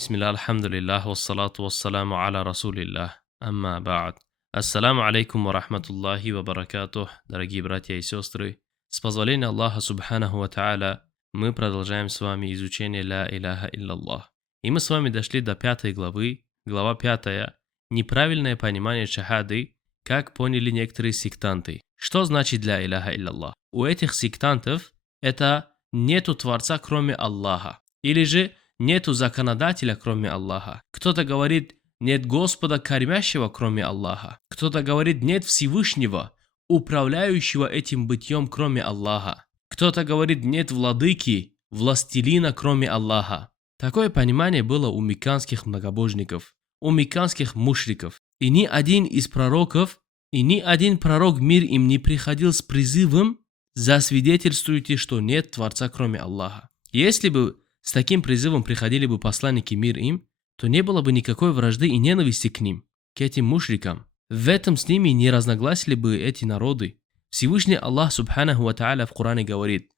Бисмилля, альхамдулиллах, вассалату вассаламу аля расулиллах. Амма ба'д. Ассаламу алейкум ва рахматуллахи ва баракатух, дорогие братья и сестры. С позволения Аллаха Субханаху ва Та'аля мы продолжаем с вами изучение ля иляха илляллах. И мы с вами дошли до 5 главы, глава 5, неправильное понимание шахады, как поняли некоторые сектанты. Что значит ля иляха илляллах? У этих сектантов это нету Творца, кроме Аллаха. Или же нету законодателя, кроме Аллаха. Кто-то говорит, нет Господа кормящего, кроме Аллаха. Кто-то говорит, нет Всевышнего, управляющего этим бытием, кроме Аллаха. Кто-то говорит, нет владыки, властелина, кроме Аллаха. Такое понимание было у мекканских многобожников, у мекканских мушриков. И ни один из пророков, и ни один пророк в мир им не приходил с призывом «засвидетельствуйте, что нет Творца, кроме Аллаха». Если бы с таким призывом приходили бы посланники мир им, то не было бы никакой вражды и ненависти к ним, к этим мушрикам. В этом с ними не разногласили бы эти народы. Всевышний Аллах Субханаху ва Та'аля в Коране говорит: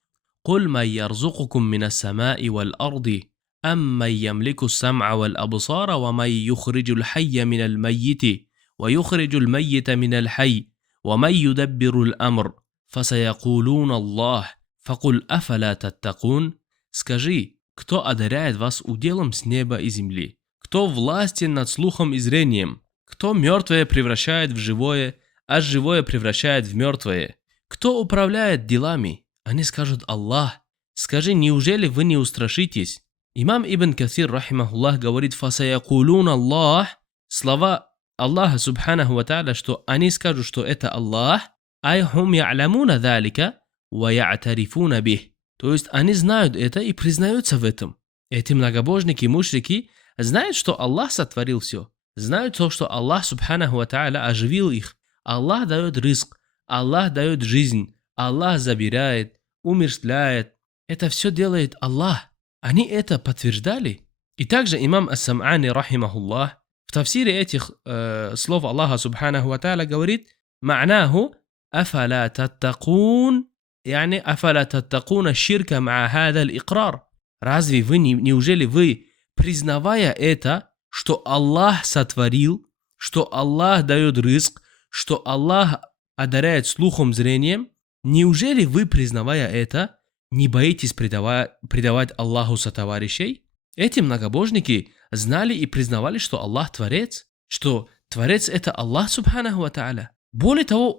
«Куль май ярзукукум мина самаи вал арди, ам май ямлику сам'a вал абсара, ва май юхриджул хайя минал маййити, ва юхриджул маййита минал хай, ва май юдаббирул амр, фасаякулун Аллах, факуль афаля таттакун». Скажи, кто одаряет вас уделом с неба и земли? Кто властен над слухом и зрением? Кто мертвое превращает в живое, а живое превращает в мертвое? Кто управляет делами? Они скажут: Аллах. Скажи, неужели вы не устрашитесь? Имам Ибн Каthир, рахимахуллах, говорит: «Фасаякулун Аллах». Слова Аллаха Субханаху ва Та'аля, что они скажут, что это Аллах, айхум я'ламуна залика ва я'тарифуна бих. То есть они знают это и признаются в этом. Эти многобожники и мушрики знают, что Аллах сотворил все. Знают то, что Аллах Субханаху ва Та'аля оживил их. Аллах дает ризк, Аллах дает жизнь, Аллах забирает, умерщвляет. Это все делает Аллах. Они это подтверждали. И также имам Ас-Сам'ани, рахимахуллах, в тафсире этих слов Аллаха Субханаху ва Та'аля говорит: «Ма'наху афаля таттакун». يعني أفلا تتقون الشرك مع هذا الإقرار. Разве вы, неужели вы, признавая это, что Аллах сотворил, что Аллах дает ризк, что Аллах одаряет слухом, зрением, неужели вы, признавая это, не боитесь предавать Аллаху сотоварищей? Эти многобожники знали и признавали, что Аллах Творец, что Творец это Аллах Субханаху ва Та'аля. Более того,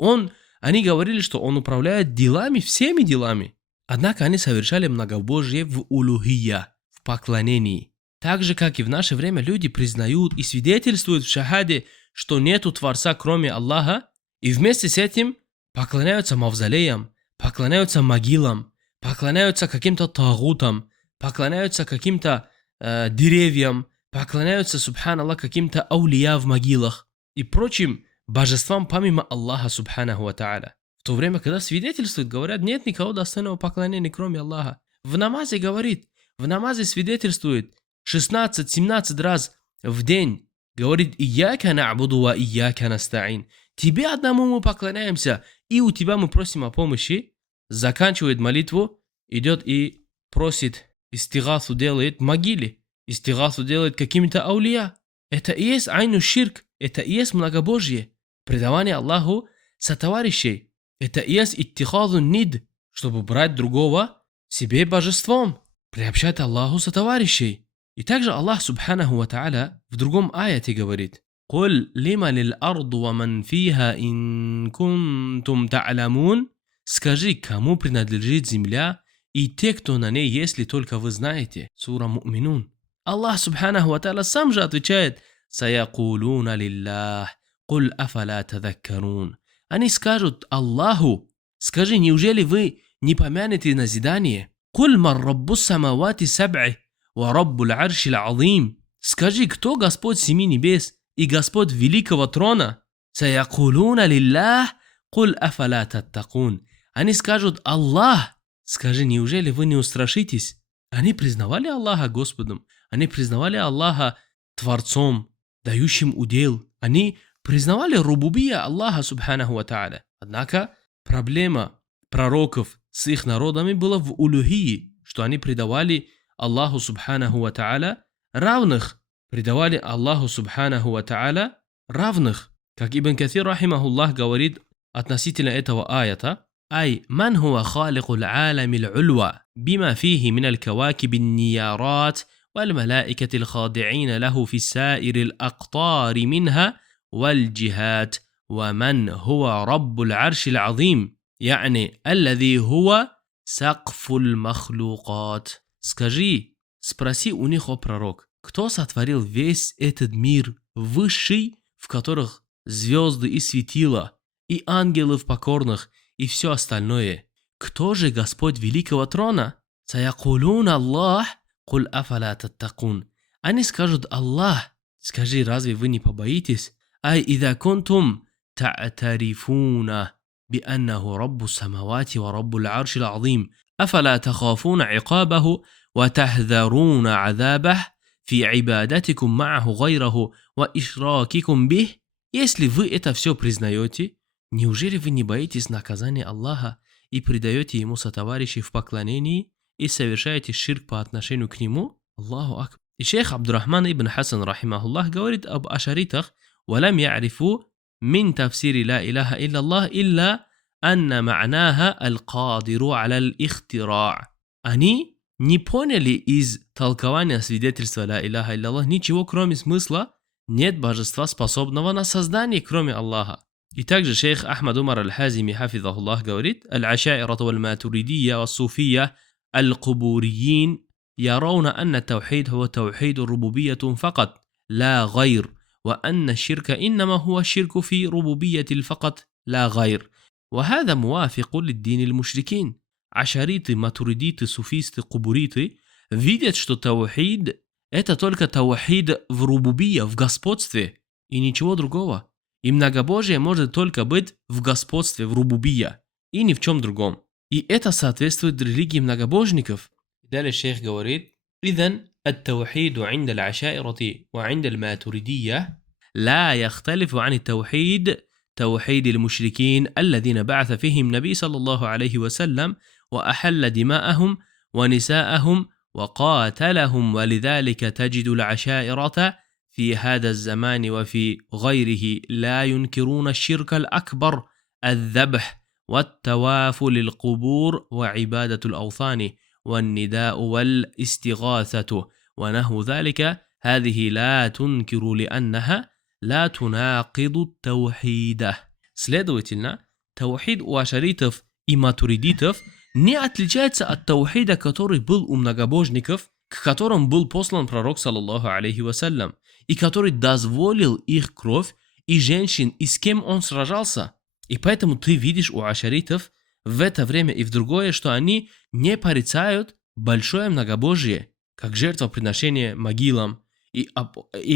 они говорили, что Он управляет делами, всеми делами. Однако они совершали многобожие в улухия, в поклонении. Так же, как и в наше время люди признают и свидетельствуют в шахаде, что нету Творца, кроме Аллаха, и вместе с этим поклоняются мавзолеям, поклоняются могилам, поклоняются каким-то тагутам, поклоняются каким-то деревьям, поклоняются, субханаллах, каким-то аулия в могилах и прочим божествам помимо Аллаха Субханаху ва Та'аля. В то время, когда свидетельствуют, говорят, нет никого достойного поклонения, кроме Аллаха. В намазе говорит, в намазе свидетельствует 16-17 раз в день. Говорит: «Ияка на'буду ва ияка наста'ин». Тебе одному мы поклоняемся, и у тебя мы просим о помощи. Заканчивает молитву, идет и просит, истигасу делает в могиле, истигасу делает какими-то аулия. Это и есть айну ширк, это и есть многобожие. Предавание Аллаху сотоварищей. Это и есть иттихазу нид, чтобы брать другого себе божеством, приобщать Аллаху сотоварищей. И также Аллах Субханаху ва Та'аля в другом аяте говорит: «Куль лима лил арду ва ман фиха ин кунтум та'ламун». Скажи, кому принадлежит земля и те, кто на ней, если только вы знаете. Сура Му'минун. Аллах Субханаху ва Та'аля сам же отвечает: «Саякулуна лиллах». «Куль афаля тадаккарун». Они скажут Аллаху: скажи, неужели вы не помянете назидание? «Куль мар раббу самавати саб'и ва раббул аршил азим». Скажи, кто Господь семи небес и Господь великого трона? «Саякулуна лиллах». «Куль афаля таттакун». Они скажут Аллах. Скажи, неужели вы не устрашитесь? Они признавали Аллаха Господом. Они признавали Аллаха Творцом, дающим удел. Они признавали рубубия Аллаха Субханаху ва Та'аля. Однако проблема пророков с их народами была в улухии, что они предавали Аллаху Субханаху ва Та'аля равных, предавали Аллаху Субханаху ва Та'аля равных. Как Ибн Каthир, рахимахуллах, говорит относительно этого аята: أي من هو خالق العالم العلوى بما فيه من الكواكب النيارات والملائكة الخاضعين له في سائر الأقطار منها والجهات ومن هو رب العرش العظيم يعني الذي هو سقف المخلوقات. Скажи, спроси у них, о пророк, кто сотворил весь этот мир высший, в которых звезды и светила, и ангелов покорных, и все остальное. Кто же Господь великого трона? Саякулун Аллах, куль афаля таттакун. Они скажут: Аллах. Скажи, разве вы не побоитесь? Ай ида кунтум та'тарифуна بأنه رب السماوات ورب العرش العظيم أفلا تخافون عقابه وتحذرون عذابه في عبادتكم معه غيره وإشراككم به. Если вы это все признаете, неужели вы не боитесь наказания Аллаха и предаете ему сотоварищей в поклонении и совершаете ширк по отношению к нему? Аллаху акбар. И шейх Абдурахман ибн Хасан, рахимахуллах, говорит об ашаритах: «Валам я'рифу من تفسير لا إله إلا الله إلا أن معناها القادر على الاختراع». Они не поняли из толкования свидетельства لا إله إلا الله ничего, кроме смысла: нет божества, способного на создание, кроме Аллаха. И также шейх Ахмад Умар аль-Хазими, хафизахуллах, говорит: «Аль-аша'ира валь-матуридия вал-суфия аль-кубуриин يرون أن التوحيد هو توحيد الربوبية فقط لا غير وأن الشرك إنما هو الشرك في ربوبية فقط لا غير وهذا موافق للدين المشركين». Ашариты, матуридиты, суфисты, кубуриты видят, что таухид — это только таухид в рубубия, в господстве, и ничего другого. И многобожие может только быть в господстве, в рубубия, и ни в чем другом. И это соответствует религии многобожников. Далее шейх говорит: «Идан التوحيد عند العشائرة وعند الماتريدية لا يختلف عن التوحيد توحيد المشركين الذين بعث فيهم النبي صلى الله عليه وسلم وأحل دماءهم ونساءهم وقاتلهم ولذلك تجد العشائرة في هذا الزمان وفي غيره لا ينكرون الشرك الأكبر الذبح والتواف للقبور وعبادة الأوثان والنداء والاستغاثة ونحو ذلك. هذه لا تنكر لأنها لا تناقض التوحيد». Следовательно, таухид у ашаритов и матуридитов не отличается от таухида, который был у многобожников, к которым был послан пророк, саллаллаху алейхи вассалям, и который дозволил их кровь и женщин, и с кем он сражался. И поэтому ты видишь у ашаритов в это время и в другое, что они не порицают большое многобожие, как жертвоприношение могилам и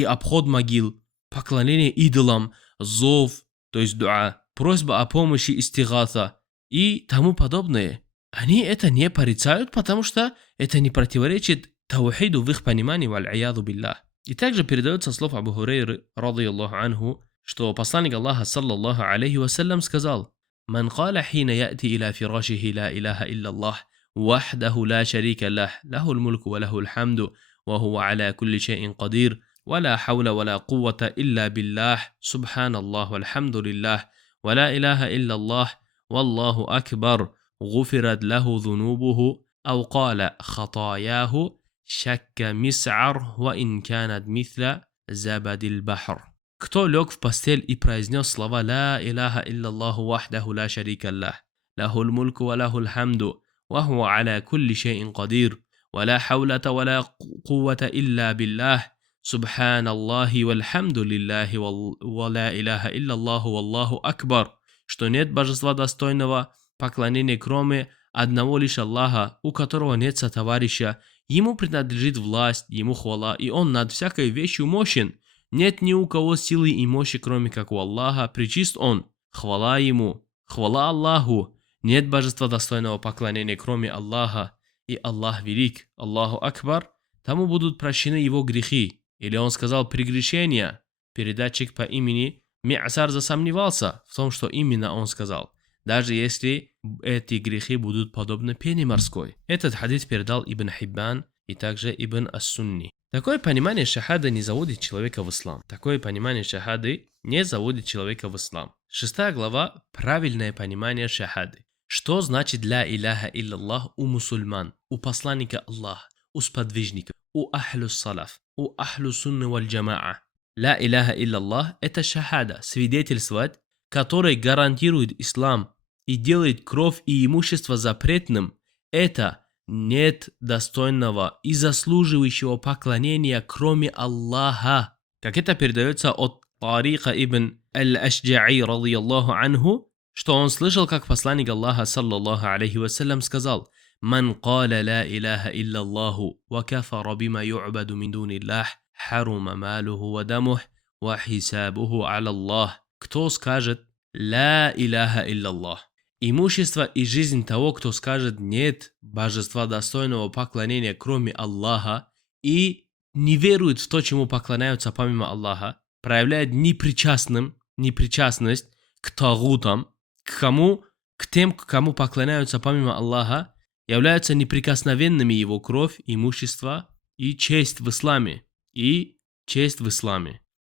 обход могил, поклонение идолам, зов, то есть дуа, просьба о помощи, истигата и тому подобное. Они это не порицают, потому что это не противоречит таухиду в их понимании, валь-аяду биллах. И также передается слов Абу Хурейры, радийаллаху анху, что посланник Аллаха, саллаллаху алейхи вассалям, сказал: «Ман каля хина яти иля фирашихи ла илаха илля Аллах, вахдаху ла шарика лах, лахул мульку ва лахул хамду, ва хува аля кулли шейин кадир, ва ла хаула ва ла куввата илля биллах, субханаллах вальхамдулиллах, ва ла илаха илля Аллах, валлаху акбар, غفرت له ذنوبه أو قال خطاياه شك مسعر وإن كانت مثل زبد البحر». Кто лег в постель и произнес слова «Ла иляха илляллаху вахдаху ла шарика лах, лахул мульку ва лахул хамду, ва хуа аля кулли шейин кадир, ва ла хаулата ва ла куввата илля биллах, субханаллахи вальхамду лиллахи ва ла иляха илляллаху валлаху акбар, что нет божества достойного поклонения, кроме одного лишь Аллаха, у которого нет сотоварища, ему принадлежит власть, ему хвала, и он над всякой вещью мощен. Нет ни у кого силы и мощи, кроме как у Аллаха, пречист он. Хвала ему, хвала Аллаху. Нет божества достойного поклонения, кроме Аллаха, и Аллах велик, Аллаху акбар, тому будут прощены его грехи. Или он сказал прегрешения. Передатчик по имени Ми'сар засомневался в том, что именно он сказал, даже если эти грехи будут подобны пене морской. Этот хадис передал Ибн Хиббан и также Ибн Ас-Сунни. Такое понимание шахады не заводит человека в ислам. Такое понимание шахады не заводит человека в ислам. 6 глава. Правильное понимание шахады. Что значит ля иляха илляллах у мусульман, у посланника Аллаха, у сподвижников, у ахлю салаф, у ахлю сунны валь джамаа? Ля иляха илляллах – это шахада, свидетельствовать, который гарантирует ислам и делает кровь и имущество запретным. Это нет достойного и заслуживающего поклонения, кроме Аллаха. Как это передается от Тарика ибн Аль-Ашджа'и, радийаллаху анху, что он слышал, как посланник Аллаха, саллаллаху алейхи вассалям, сказал: «Ман каля ла иляха илляллаху, ва кафара бима ю'баду мин дуниллах, харума малуху ва дамух, ва хисабуху аля Аллах». Кто скажет ла иляха илляллах, имущество и жизнь того, кто скажет нет божества достойного поклонения, кроме Аллаха, и не верует в то, чему поклоняются помимо Аллаха, проявляет непричастность к тагутам, к тем, кому поклоняются помимо Аллаха, являются неприкосновенными его кровь, имущество и честь в исламе.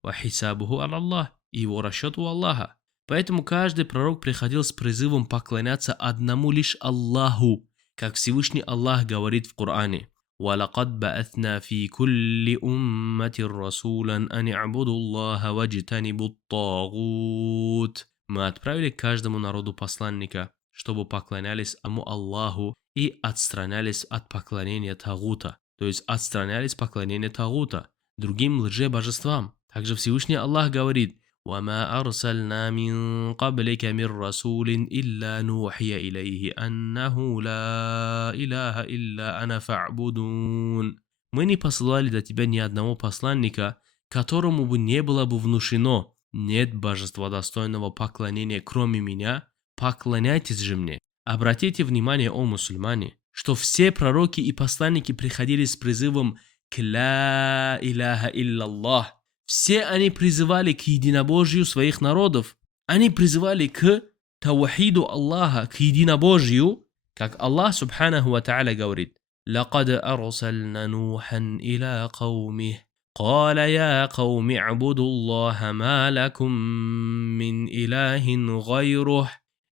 Вахисабуху Аллах, и его расчет у Аллаха. Поэтому каждый пророк приходил с призывом поклоняться одному лишь Аллаху, как Всевышний Аллах говорит в Коране: وَلَقَدْ بَعَثْنَا فِي كُلِّ أُمَّةٍ رَسُولًا أَنِ اعْبُدُوا اللَّهَ وَاجْتَنِبُوا الطَّاغُوتَ. Мы отправили каждому народу посланника, чтобы поклонялись Аллаху и отстранялись от поклонения тагута, то есть отстранялись поклонения тагута, другим лжебожествам. Также Всевышний Аллах говорит: وما أرسلنا من قبلك من رسول إلا نوحي إليه أنه لا إله إلا أنا فاعبدون. Мы не посылали до тебя ни одного посланника, которому бы не было бы внушено: нет божества достойного поклонения, кроме меня, поклоняйтесь же мне. Обратите внимание, о мусульмане, что все пророки и посланники приходили с призывом к ла иляха илляллах. Все они призывали к единобожию своих народов. Они призывали к таухиду Аллаха, к единобожию, как Аллах субханаху ва та'аля говорит: «Лакад арсална нухан иля кауми, каля я кауми абуду Аллаха ма лакум мин илахин гайрух,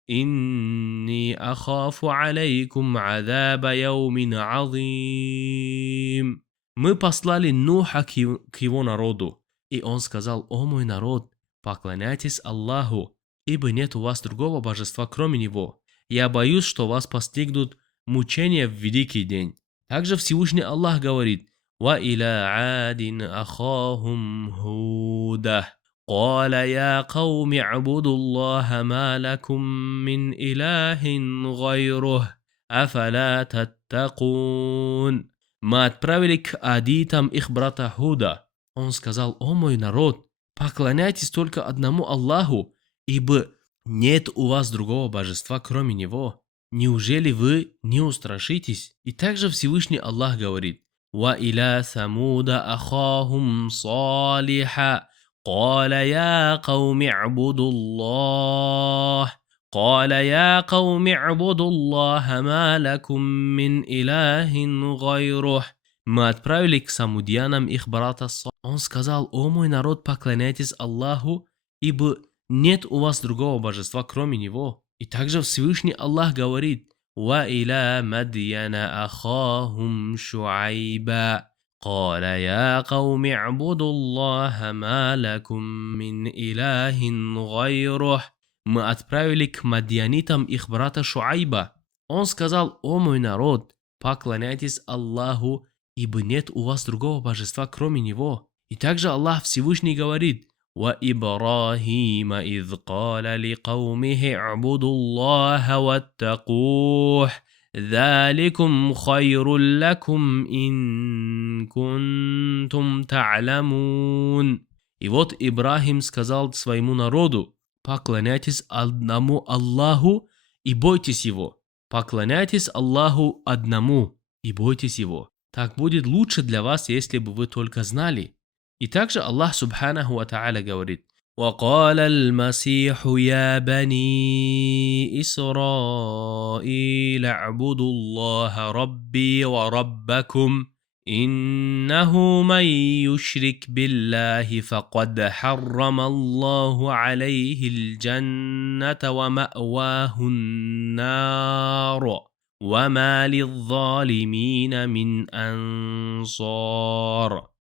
инни ахафу алейкум азаба яумин азим». Мы послали Нуха к его народу, и он сказал: «О мой народ, поклоняйтесь Аллаху, ибо нет у вас другого божества, кроме Него. Я боюсь, что вас постигнут мучения в великий день». Также Всевышний Аллах говорит: «Ва иля адин ахахум худа, каля я кауми абуду Аллаха ма лакум мин илахин гайрух, афаля таттакун». Мы отправили к адитам их брата Худа. Он сказал: «О мой народ, поклоняйтесь только одному Аллаху, ибо нет у вас другого божества, кроме Него. Неужели вы не устрашитесь?» И также Всевышний Аллах говорит: «Ва иля самуда ахахум салиха, каля я кауми абуду Аллах, каля я кауми абуду Аллаха ма лакум мин илахин гайрух». Мы отправили к самудьянам их брата Салиха. Он сказал: «О мой народ, поклоняйтесь Аллаху, ибо нет у вас другого божества, кроме Него». И также Всевышний Аллах говорит: «Ва иля мадьяна ахахум шуайба, каля я кауми абуду Аллаха ма лакум мин илахин гайрух». Мы отправили к мадьянитам их брата Шуайба. Он сказал: «О мой народ, поклоняйтесь Аллаху, ибо нет у вас другого божества, кроме Него». И также Аллах Всевышний говорит: «Ва Ибрахима из каля ли каумихи абуду Аллаха ваттакух, заликум хайру лакум ин кунтум та'ламун». И вот Ибрахим сказал своему народу: поклоняйтесь одному Аллаху и бойтесь Его. Поклоняйтесь Аллаху одному и бойтесь Его. Так будет лучше для вас, если бы вы только знали. И также Аллах субханаху ва та'аля говорит: وقال المسيح يا بني إسرائيل اعبدوا الله ربي وربكم إنه من يشرك بالله فقد حرم الله عليه الجنة ومأواه النار وما للظالمين من أنصار.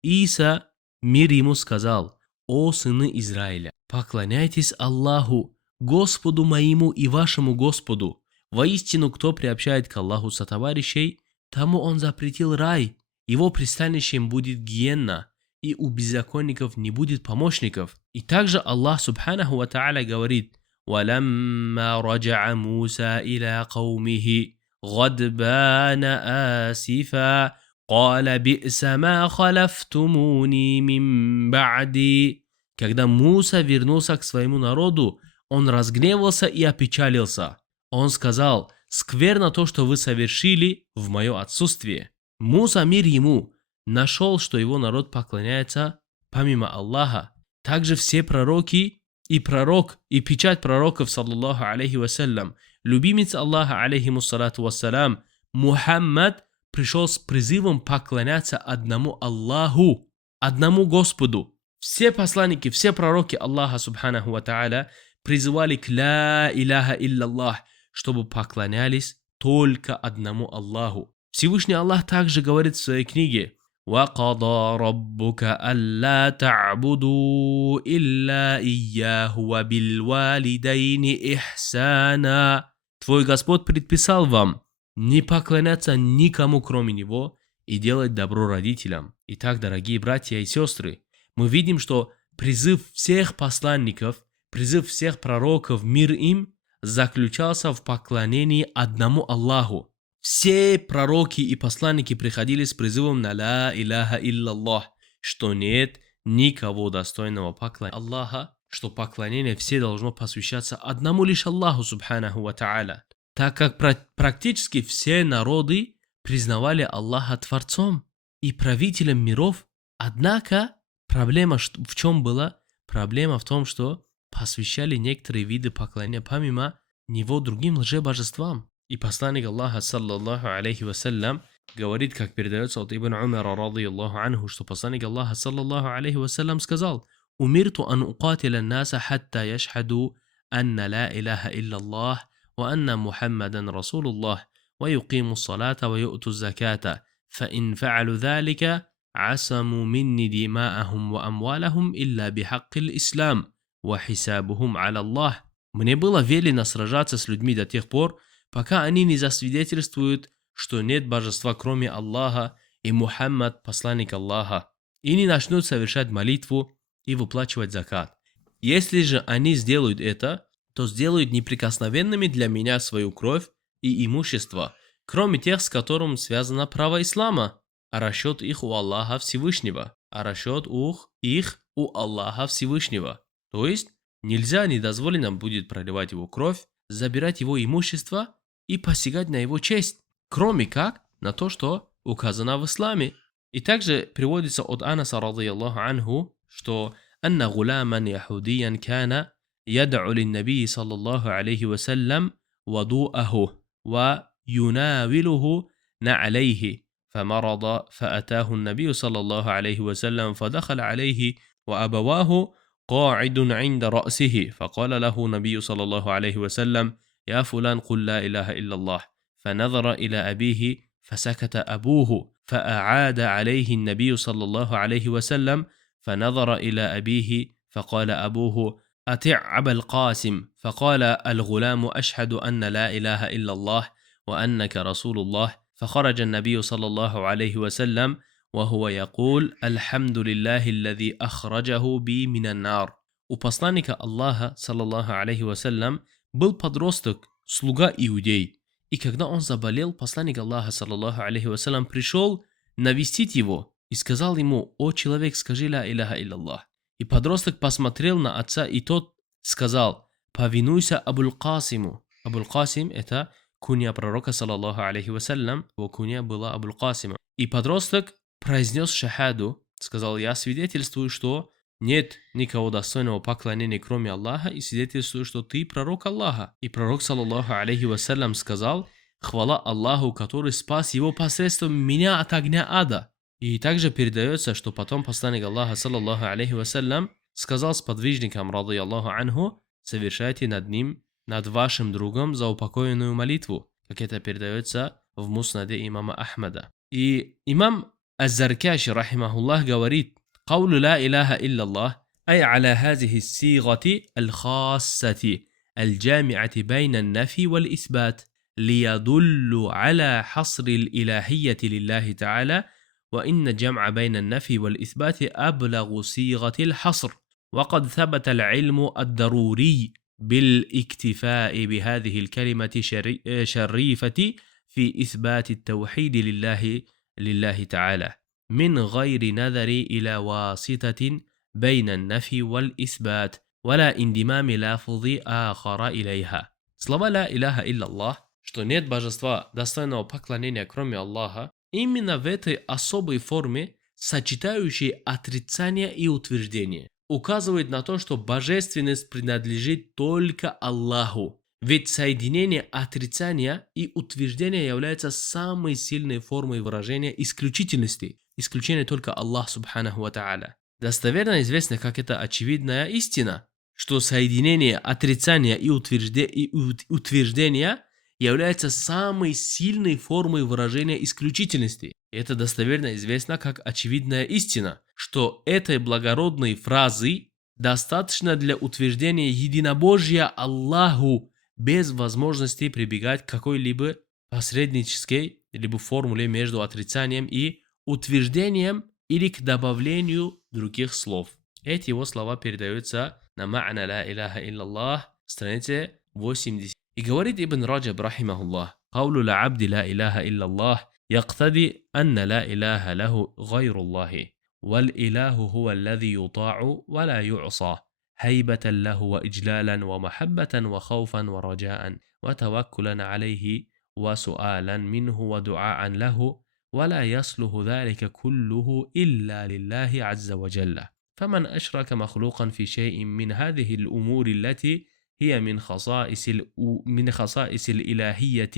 Иса, мир ему, сказал: «О сыны Израиля, поклоняйтесь Аллаху, Господу моему и вашему Господу. Воистину, кто приобщает к Аллаху сотоварищей, тому он запретил рай, его пристанищем будет гиенна, и у беззаконников не будет помощников». И также Аллах Субханаху ва Тааля говорит: «Валямма раджа Муса иля каумихи гадбана асифа, قال بئس ما خلفتموني من بعدي». Когда Муса вернулся к своему народу, он разгневался и опечалился. Он сказал: «Скверно то, что вы совершили в мое отсутствие». Муса, мир ему, нашел, что его народ поклоняется помимо Аллаха. Также все пророки и пророк, и печать пророков, саллаллаху алейхи вассалям, любимец Аллаха, алейхиму салату вассалям, Мухаммад, пришел с призывом поклоняться одному Аллаху, одному Господу. Все посланники, все пророки Аллаха Субханаху ва Тааля призывали к ля иляха илляллах, чтобы поклонялись только одному Аллаху. Всевышний Аллах также говорит в своей книге: وَقَضَى رَبُّكَ أَلَّا تَعْبُدُوا إِلَّا إِيَّاهُ وَبِالْوَالِدَيْنِ إِحْسَانًا. Твой Господь предписал вам не поклоняться никому, кроме Него, и делать добро родителям. Итак, дорогие братья и сестры, мы видим, что призыв всех посланников, призыв всех пророков, мир им, заключался в поклонении одному Аллаху. Все пророки и посланники приходили с призывом на ля иляха илляллах, что нет никого достойного поклонения Аллаха, что поклонение все должно посвящаться одному лишь Аллаху Субханаху ва Тааля, так как практически все народы признавали Аллаха Творцом и правителем миров. Однако проблема в чем была? Проблема в том, что посвящали некоторые виды поклонения помимо Него другим лжебожествам. И посланник Аллаха, саллаллаху алейхи вассалям, говорит, как передается от Ибн Умара, радийаллаху анху, что посланник Аллаха, саллаллаху алейхи вассалям, сказал: «Умирту ан уqатиля наса хатта яшхаду анна ла иляха илляллах ва анна Мухаммадан Расулуллах ва юқиму салата ва ю'ту заката, фа ин фа'алу залика асаму минни димаахум ва амвалахум илля бихаккил ислам ва хисабухум аля Аллах». Мне было велено сражаться с людьми до тех пор, пока они не засвидетельствуют, что нет божества кроме Аллаха и Мухаммад посланник Аллаха, и не начнут совершать молитву и выплачивать закат. Если же они сделают это, то сделают неприкосновенными для меня свою кровь и имущество, кроме тех, с которым связано право ислама, а расчет их у Аллаха Всевышнего. То есть нельзя, недозволено будет проливать его кровь, забирать его имущество и посягать на его честь, кроме как на то, что указано в исламе. И также приводится от Анаса, радийаллаху анху, что «Анна гуляман яхудиян кана яд'у линнабии саллаллаху алейхи вассалям ваду'аху ва юнавилуху на'алейхи, فمرض فأتاه النبي صلى الله عليه وسلم فدخل عليه وأبواه قاعد عند رأسه، فقال له النبي صلى الله عليه وسلم: يا فلان قل لا إله إلا الله. فنظر إلى أبيه فسكت أبوه، فأعاد عليه النبي صلى الله عليه وسلم، فنظر إلى أبيه فقال أبوه: أطع أبا القاسم. فقال الغلام: أشهد أن لا إله إلا الله وأنك رسول الله. فخرج النبي صلى الله عليه وسلم وهو يقول: الحمد لله الذي أخرجه بي من النار. У посланника Аллаха, саллаллаху алейхи вассалям, был подросток, слуга иудей. И когда он заболел, посланник Аллаха, саллаллаху алейхи вассалям, пришел навестить его и сказал ему: «О человек, скажи ля иляха илляллах». И подросток посмотрел на отца, и тот сказал: «Повинуйся Абуль Касиму». Абуль Касим — это кунья пророка, саллаллаху алейхи вассалям, его кунья была Абуль Касима. И подросток произнес шахаду, сказал: «Я свидетельствую, что нет никого достойного поклонения, кроме Аллаха, и свидетельствую, что ты пророк Аллаха». И пророк, саллаллаху алейхи вассалям, сказал: «Хвала Аллаху, который спас его посредством меня от огня ада». И также передается, что потом посланник Аллаха, саллаллаху алейхи вассалям, сказал сподвижникам, рады Аллаху анху, совершайте над вашим другом заупокоенную молитву, как это передается в муснаде имама Ахмада. И имам Аз-Заркаши, рахимахуллах, говорит: «Каулу ла илляха илляллах, أي على هذه الصيغة الخاصة الجامعة بين النفي والإثبات ليدل على حصر الإلهية لله تعالى، وإن الجمع بين النفي والإثبات أبلغ صيغة الحصر، وقد ثبت العلم الضروري بالاكتفاء بهذه الكلمة الشريفة في إثبات التوحيد لله تعالى من غير نظر إلى واسطة بين النفي والإثبات ولا اندمام لفظ آخر إليها». Слова «Ла иляха илляллах», что нет божества, достойного поклонения, кроме Аллаха, именно в этой особой форме, сочетающей отрицание и утверждение, указывает на то, что божественность принадлежит только Аллаху. Ведь соединение отрицания и утверждения является самой сильной формой выражения исключительности. Исключение только Аллах субханаху ва тааля. Достоверно известно, как это очевидная истина, что соединение отрицания и утверждения является самой сильной формой выражения исключительности. И это достоверно известно как очевидная истина, что этой благородной фразы достаточно для утверждения единобожия Аллаху без возможности прибегать к какой-либо посреднической либо формуле между отрицанием и утверждением или к добавлению других слов. Эти его слова передаются на ма'на ла иляха илляллах, странице 80. И говорит Ибн Раджаб, рахимахуллах: «Каулу ла абди ла иляха илляллах яктади анна ла иляха лаху гайруллахи, вал илаху хуа аллади юта'у ва ла ю'са, хайбатан лаху ва иджлалан ва махаббатан ва хауфан ва раджа'ан ва таваккулан алейхи ва су'алан минху ва ду'а'ан лаху, ولا يصلح ذلك كله إلا لله عز وجل. فمن أشرك مخلوقا في شيء من هذه الأمور التي هي من خصائص الإلهية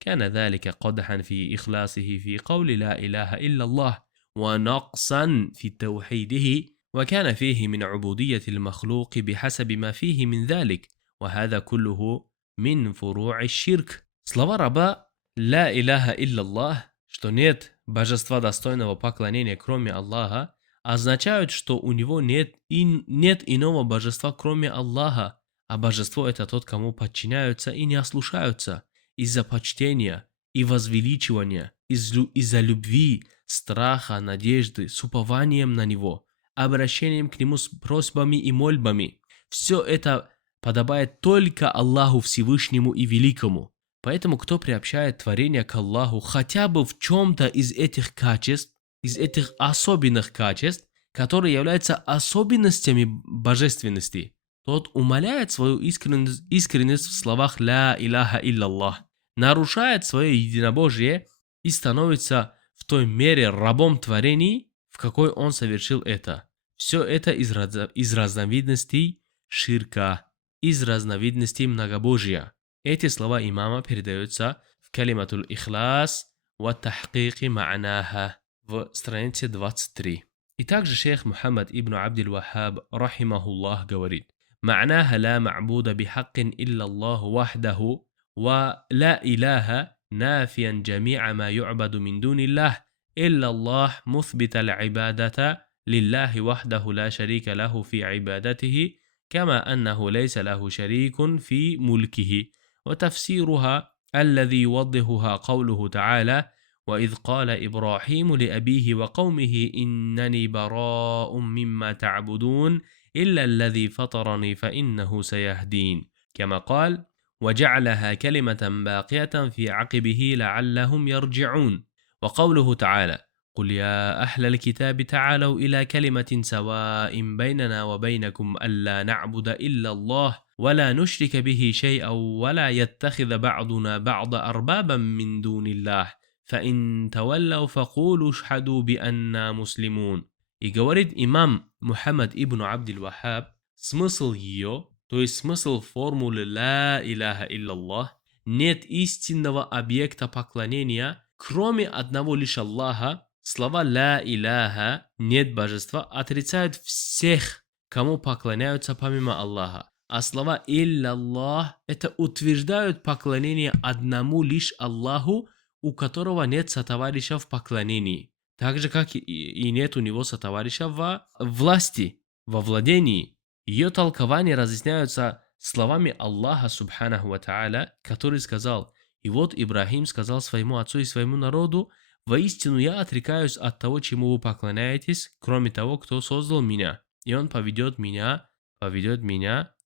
كان ذلك قدحا في إخلاصه في قول لا إله إلا الله، ونقصا في توحيده، وكان فيه من عبودية المخلوق بحسب ما فيه من ذلك، وهذا كله من فروع الشرك». Слова раба «Ла иляха илляллах», что нет божества достойного поклонения, кроме Аллаха, означают, что у него нет иного божества, кроме Аллаха, а божество — это тот, кому подчиняются и не ослушаются из-за почтения и возвеличивания, из-за любви, страха, надежды, с упованием на него, обращением к нему с просьбами и мольбами. Все это подобает только Аллаху Всевышнему и Великому. Поэтому, кто приобщает творение к Аллаху хотя бы в чем-то из этих качеств, из этих особенных качеств, которые являются особенностями божественности, тот умаляет свою искренность в словах «Ла иляха илляллах», нарушает свое единобожие и становится в той мере рабом творений, в какой он совершил это. Все это из разновидностей ширка, из разновидностей многобожия. Эти слова имама передаются в калиматуль ихлас ва тахкики ма'наха в странице 23. И также шейх Мухаммад ибн Абдил-Ваххаб, рахимахуллах, говорит: «Ма'наха ла ма'буда бихаккин илля Аллаху вахдаху, ва ла иляха нафиян джами'a ма ю'баду мин дуниллах, илля Аллах муthбита l'ибадата лиллахи вахдаху ла шарика лаху фи ибадатихи, кама аннаху лейса лаху шарикун фи мулькихи». وتفسيرها الذي يوضحها قوله تعالى: وإذ قال إبراهيم لأبيه وقومه إنني براء مما تعبدون إلا الذي فطرني فإنه سيهدين، كما قال: وجعلها كلمة باقية في عقبه لعلهم يرجعون. وقوله تعالى: قل يا أهل الكتاب تعالوا إلى كلمة سواء بيننا وبينكم ألا نعبد إلا الله ولا نشرك به شيئا ولا يتخذ بعضنا بعض أربابا من دون الله فإن تولوا فقولوا اشهدوا بأننا مسلمون. И говорит имам Мухаммад ибн Абдил-Ваххаб, смысл ее, то есть смысл формулы «Ла иляха илляллах», нет истинного объекта поклонения, кроме одного лишь Аллаха, Слова «ля иляха» «нет божества» отрицают всех, кому поклоняются помимо Аллаха. А слова «илля-Аллах» это утверждают поклонение одному лишь Аллаху, у которого нет сотоварища в поклонении. Так же, как и нет у него сотоварища во власти, во владении. Ее толкования разъясняются словами Аллаха Субханаху ва Тааля, который сказал: «И вот Ибрахим сказал своему отцу и своему народу: воистину я отрекаюсь от того, чему вы поклоняетесь, кроме того, кто создал меня, и он поведет меня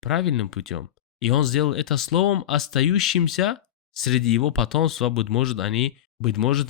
правильным путем». И он сделал это словом, остающимся среди его потомства, быть может,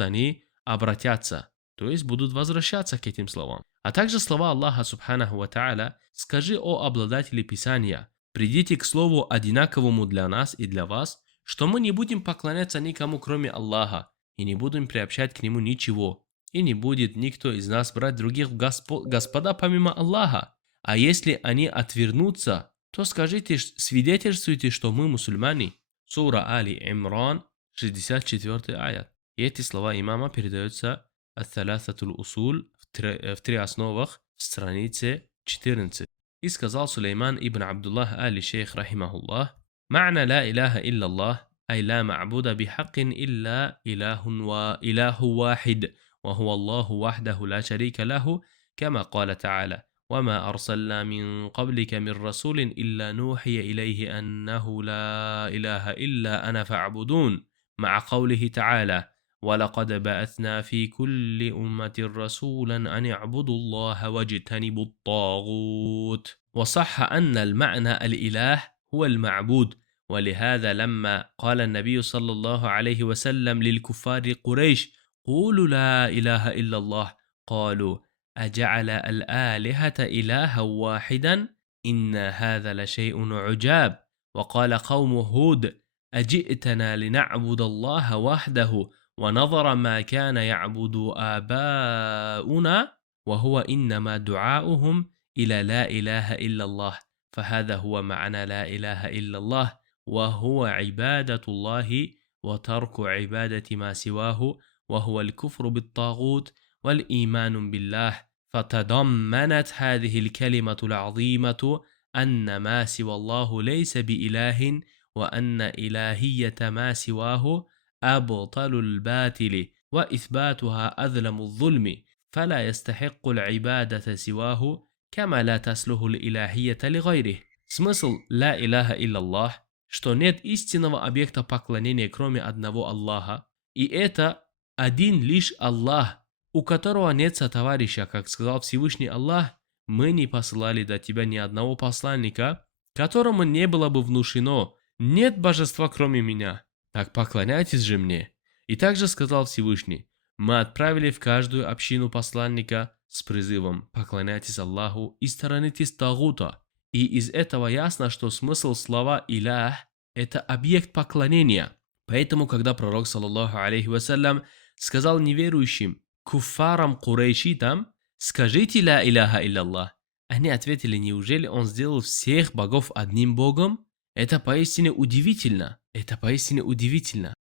они обратятся, то есть будут возвращаться к этим словам. А также слова Аллаха Субханаху ва Тааля: «Скажи, о обладатели Писания, придите к слову одинаковому для нас и для вас, что мы не будем поклоняться никому, кроме Аллаха, и не будем приобщать к нему ничего, и не будет никто из нас брать других в господа помимо Аллаха. А если они отвернутся, то скажите, свидетельствуйте, что мы мусульмане». Сура Али Имран, 64 аят. И эти слова имама передаются ат-Талататул Усуль в три основах, в странице 14. И сказал Сулейман ибн Абдуллах али шейх рахимахуллах: «Ма'на ла илаха илляллах, أي لا معبود بحق إلا إله واحد وهو الله وحده لا شريك له، كما قال تعالى: وما أرسلنا من قبلك من رسول إلا نوحي إليه أنه لا إله إلا أنا فاعبدون، مع قوله تعالى: ولقد بعثنا في كل أمة رسولا أن اعبدوا الله واجتنبوا الطاغوت. وصح أن المعنى الإله هو المعبود، ولهذا لما قال النبي صلى الله عليه وسلم للكفار قريش: قولوا لا إله إلا الله، قالوا: أجعل الآلهة إلها واحدا إن هذا لشيء عجاب. وقال قوم هود: أجئتنا لنعبد الله وحده ونظر ما كان يعبد آباؤنا وهو إنما دعاؤهم إلى لا إله إلا الله. فهذا هو معنى لا إله إلا الله، وهو عبادة الله وترك عبادة ما سواه، وهو الكفر بالطاغوت والإيمان بالله. فتضمنت هذه الكلمة العظيمة أن ما سوى الله ليس بإله، وأن إلهية ما سواه أبطل الباطل، وإثباتها أظلم الظلم، فلا يستحق العبادة سواه، كما لا تصلح الإلهية لغيره. Смысл «Ла иляха илляллах», что нет истинного объекта поклонения, кроме одного Аллаха, и это один лишь Аллах, у которого нет сотоварища, как сказал Всевышний Аллах: «Мы не посылали до тебя ни одного посланника, которому не было бы внушено: нет божества, кроме меня, так поклоняйтесь же мне». И также сказал Всевышний: «Мы отправили в каждую общину посланника с призывом: поклоняйтесь Аллаху и сторонитесь тагута». И из этого ясно, что смысл слова «илях» — это объект поклонения. Поэтому, когда пророк, саллаллаху алейхи вассалям, сказал неверующим, куффарам курейшитам: «Скажите ля иляха илляллах», они ответили: неужели он сделал всех богов одним богом? Это поистине удивительно.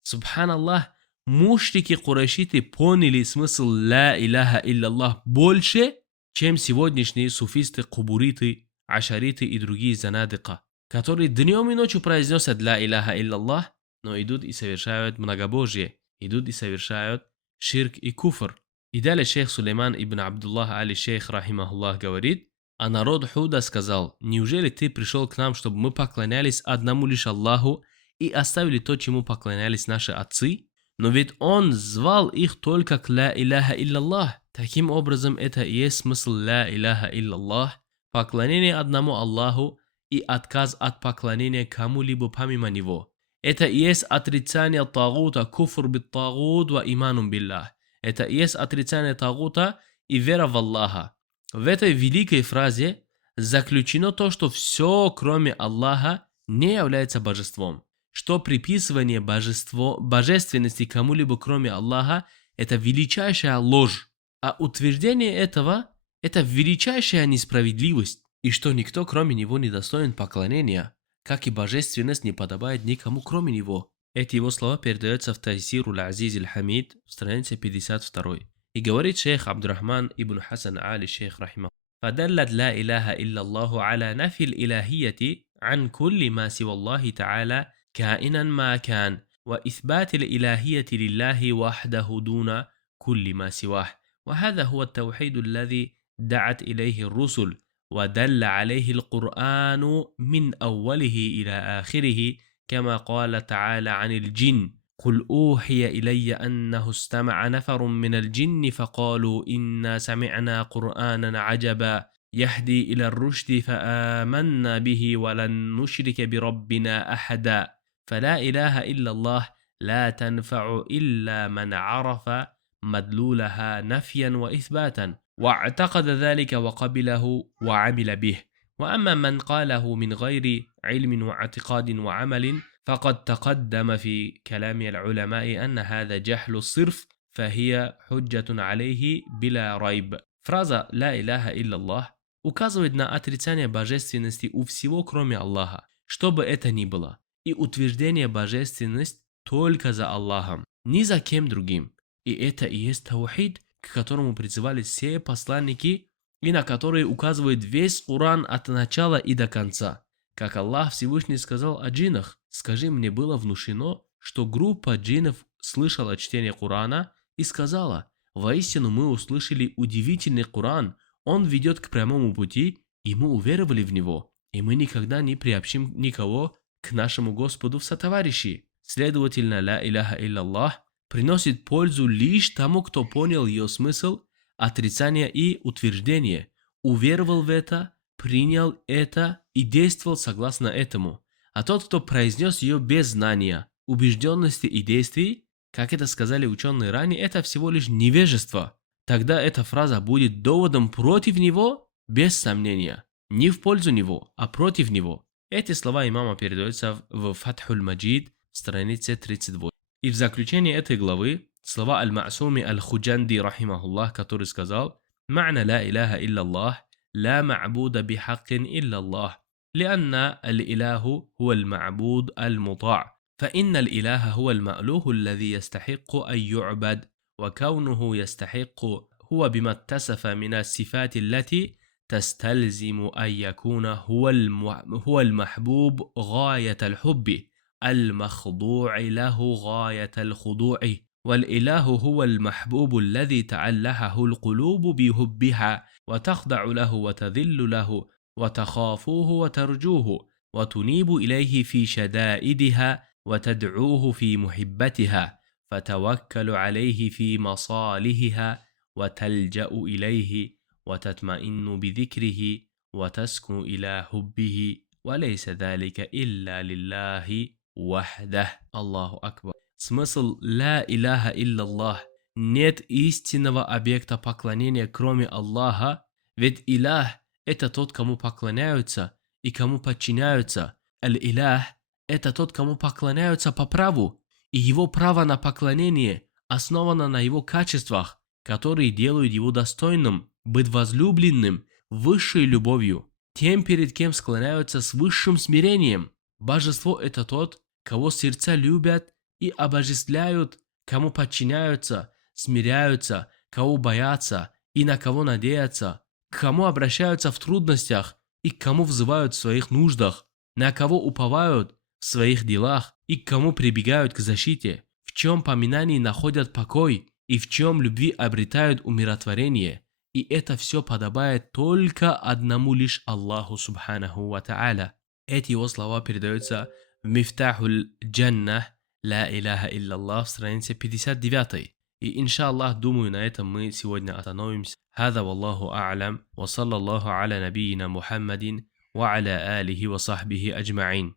Субханаллах, мушрики курейшиты поняли смысл ля иляха илляллах больше, чем сегодняшние суфисты-кубуриты, ашариты и другие занадика, которые днем и ночью произносят ля иляха илляллах, но идут и совершают многобожие, идут и совершают ширк и куфр. И далее шейх Сулейман ибн Абдуллах али шейх рахимахуллах говорит: а народ Худа сказал: неужели ты пришел к нам, чтобы мы поклонялись одному лишь Аллаху и оставили то, чему поклонялись наши отцы? Но ведь он звал их только к ля иляха илляллах. Таким образом, это и есть смысл ля иляха илляллах: поклонение одному Аллаху и отказ от поклонения кому-либо помимо него. Это и есть отрицание тагута, куфр бит тагут ва иманум биллах. Это и есть отрицание тагута и вера в Аллаха. В этой великой фразе заключено то, что все, кроме Аллаха, не является божеством. Что приписывание божественности кому-либо, кроме Аллаха, это величайшая ложь. А утверждение этого – это величайшая несправедливость. И что никто, кроме него, не достоин поклонения, как и божественность не подобает никому, кроме него. Эти его слова передаются в Тайсируль Азиз аль-Хамид, в странице 52. И говорит шейх Абдурахман ибн Хасан Али шейх рахима: فدلت لا إله إلا الله على نفي الإلهية عن كل ما سوى الله تعالى كائنا ما كان، وإثبات الإلهية لله وحده دون كل ما سواه. وهذا هو التوحيد الذي دعت إليه الرسل ودل عليه القرآن من أوله إلى آخره، كما قال تعالى عن الجن: قل أوحي إلي أنه استمع نفر من الجن فقالوا إنا سمعنا قرآنا عجبا يهدي إلى الرشد فآمنا به ولن نشرك بربنا أحدا. فلا إله إلا الله لا تنفع إلا من عرف مدلولها نفيا وإثباتا واعتقد ذلك وقبله وعمل به. وأما من قاله من غير علم واعتقاد وعمل فقد تقدم في كلام العلماء أن هذا جهل الصرف، فهي حجة عليه بلا ريب. Фраза «Ля иляха илляллах» указывает на отрицание божественности у всего, кроме Аллаха, что бы это ни было, и утверждение божественности только за Аллахом, ни за кем другим. И это и есть таухид, к которому призывали все посланники и на который указывает весь Коран от начала и до конца. Как Аллах Всевышний сказал о джиннах: «Скажи, мне было внушено, что группа джиннов слышала чтение Корана и сказала: воистину мы услышали удивительный Коран, он ведет к прямому пути, и мы уверовали в него, и мы никогда не приобщим никого к нашему Господу в сотоварищи». Следовательно, «Ля иляха илляллах» приносит пользу лишь тому, кто понял ее смысл, отрицание и утверждение, уверовал в это, принял это и действовал согласно этому. А тот, кто произнес ее без знания, убежденности и действий, как это сказали ученые ранее, это всего лишь невежество. Тогда эта фраза будет доводом против него без сомнения. Не в пользу него, а против него. Эти слова имама передаются в Фатхуль Маджид, странице 38. И в заключение этой главы слова Аль-Ма'суми Аль-Худжанди, рахимахуллах, который сказал: «Ма'на ла иляха илляллах, ла ма'буда бихаккин илляллах, لأن الإله هو المعبود المطاع، فإن الإله هو المألوه الذي يستحق أن يعبد، وكونه يستحق هو بما اتصف من الصفات التي تستلزم أن يكون هو المحبوب غاية الحب، المخضوع له غاية الخضوع، والإله هو المحبوب الذي تعلهه القلوب بحبها وتخضع له وتذل له وتخافوه وترجوه وتنيب إليه في شدائدها وتدعوه في محبتها، فتوكل عليه في مصالحها وتلجأ إليه وتطمئن بذكره وتسكن إلى حبه، وليس ذلك إلا لله وحده». Аллаху Акбар. Смысл «Ля иляха илляллах» — нет истинного объекта поклонения, кроме Аллаха, ведь Илях — это тот, кому поклоняются и кому подчиняются. Аль-Илях — это тот, кому поклоняются по праву, и его право на поклонение основано на его качествах, которые делают его достойным быть возлюбленным высшей любовью, тем, перед кем склоняются с высшим смирением. Божество — это тот, кого сердца любят и обожествляют, кому подчиняются, смиряются, кого боятся и на кого надеются, к кому обращаются в трудностях и к кому взывают в своих нуждах, на кого уповают в своих делах и к кому прибегают к защите, в чем поминании находят покой и в чем любви обретают умиротворение. И это все подобает только одному лишь Аллаху Субханаху ва Та'аля. Эти его слова передаются в Мифтахуль Джаннах «Ля иляха илляллах» в странице 59. И иншаллах, думаю, на этом мы сегодня остановимся. هذا والله أعلم وصلى الله على نبينا محمد وعلى آله وصحبه أجمعين.